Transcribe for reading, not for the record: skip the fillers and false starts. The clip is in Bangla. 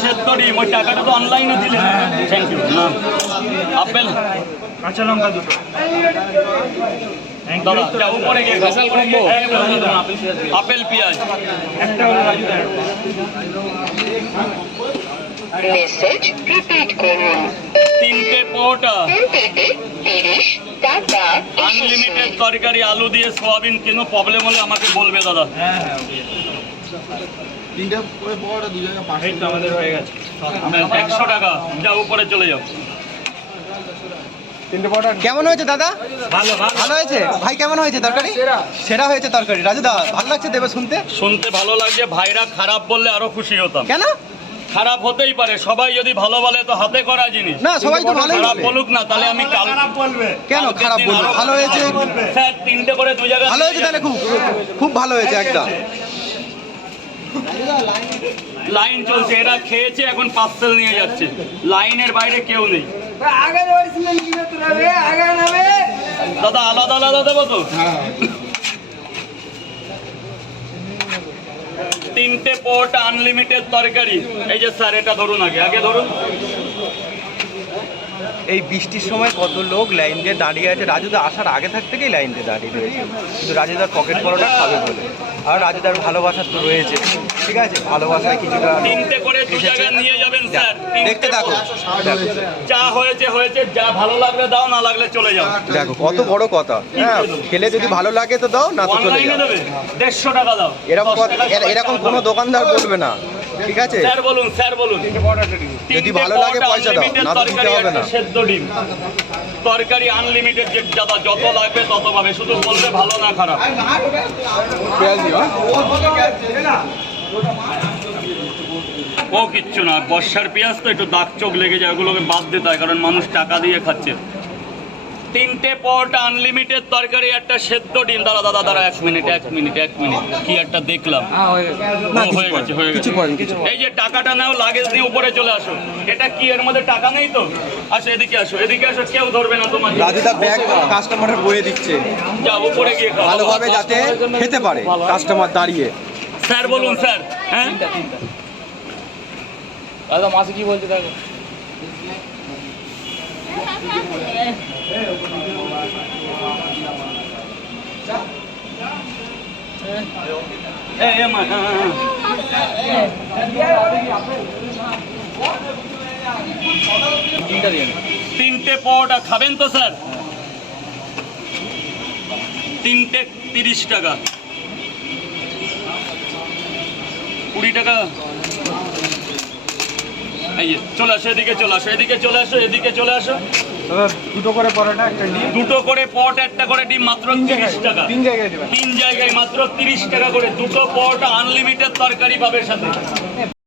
সেদ্ধ ডিম, ওই টাকাটা তো অনলাইনে দিলে। Thank you. না আপেল, কাঁচা লঙ্কা দুটো। দাদা যা উপরে গিয়ে আপেল পেঁয়াজ একটা হলো রাজু দা। মেসেজ রিপিট করুন। 3টে পরোটা, 30 টাকা আনলিমিটেড তরকারি, আলু দিয়ে সোয়াবিন। কোনো প্রবলেম হলে আমাকে বলবে দাদা। হ্যাঁ হ্যাঁ, তিনটা করে পড়া দু জায়গায় পাশে এই তো আমাদের হয়ে গেছে। 100 টাকা, যা উপরে চলে যাও। তিনটে পড়া কেমন হয়েছে দাদা? ভালো ভালো। ভালো হয়েছে ভাই? কেমন হয়েছে তরকারি? সেরা হয়েছে তরকারি। রাজু দা ভালো লাগছে দেবে শুনতে? শুনতে ভালো লাগছে। ভাইরা খারাপ বললে আরো খুশি হতাম। কেন? খারাপ হতেই পারে, সবাই যদি ভালো বলে তো হাতে করা জিনিস। না সবাই তো ভালোই খারাপ বলে। বলুক না, তাহলে আমি কাল বলবে কেন খারাপ বলবো? ভালো হয়েছে। স্যার 3টে করে 2 জায়গা ভালো হয়েছে তাহলে, খুব খুব ভালো হয়েছে একদম। লাইন চলছে, এরা খেয়েছে এখন পার্সেল নিয়ে যাচ্ছে। লাইনের বাইরে কেউ নেই। দাদা আলাদা আলাদা দেবো তো? 3টে পরোটা, আনলিমিটেড তরকারি। এই যে স্যার এটা ধরুন, আগে ধরুন। এই বৃষ্টির সময় কত লোক লাইন দিয়ে দাঁড়িয়ে আছে। রাজুদা আসার আগে থেকেই লাইন দিয়ে দাঁড়িয়ে রয়েছে, কিন্তু রাজুদার পকেট পরোটা খাবে বলে। আর রাজুদার ভালোবাসা তো রয়েছে, ঠিক আছে, ভালোবাসায় কিছুটা 3টে করে 2 জায়গা নিয়ে যাবেন স্যার। দেখতে থাকো। যা হয়েছে হয়েছে, যা ভালো লাগলে দাও, না লাগলে চলে যাও। দেখো কত বড় কথা। হ্যাঁ, খেলে যদি ভালো লাগে তো দাও, না তো চলে অনলাইনে যাও। দেবে 150 টাকা দাও। এরকম 10 টাকা এরকম কোনো দোকানদার বলবে না, ঠিক আছে? স্যার বলুন, স্যার বলুন। যদি ভালো লাগে পয়সা দাও, না তো দিতে হবে না। সেদ্ধ ডিম তরকারি আনলিমিটেড, যত লাগবে তত পাবে, শুধু বলবে ভালো না খারাপ। ও কিচ্ছু না, বর্ষার পেঁয়াজ তো একটু দাগ চোখ লেগে যায়, ওগুলোকে বাদ দিতে হয়, কারণ মানুষ টাকা দিয়ে খাচ্ছে। 3টে পরোটা, আনলিমিটেড তরকারি, একটা সেদ্ধ ডিম। দাদা 1 মিনিট কি একটা দেখলাম। হয়ে গেছে। এই যে টাকাটা নাও, লাগেজ নিয়ে উপরে চলে আসো। এটা কি, এর মধ্যে টাকা নেই তো? আসো এদিকে আসো, কেউ ধরবে না তোমার। রাজুদা ব্যাগ কাস্টমারের বয়ে দিচ্ছে যা উপরে গিয়ে খাও ভালোভাবে, যাতে খেতে পারে কাস্টমার দাঁড়িয়ে। স্যার বলুন স্যার। হ্যাঁ দাদা মাসে কি বলতে থাকো? তিনটে পরোটা খাবেন তো স্যার? 3টে 30 টাকা, 20 টাকা। এই যে চলে আসো, এদিকে চলে আসো। দুটো করে পড়াটা একটা ডিম, 2টো করে পট, একটা করে ডিম, মাত্র 30 টাকা। 3 জায়গায় দেবেন। 3 জায়গায় মাত্র 30 টাকা করে। 2টো পরোটা, আনলিমিটেড তরকারি পাবে সাথে।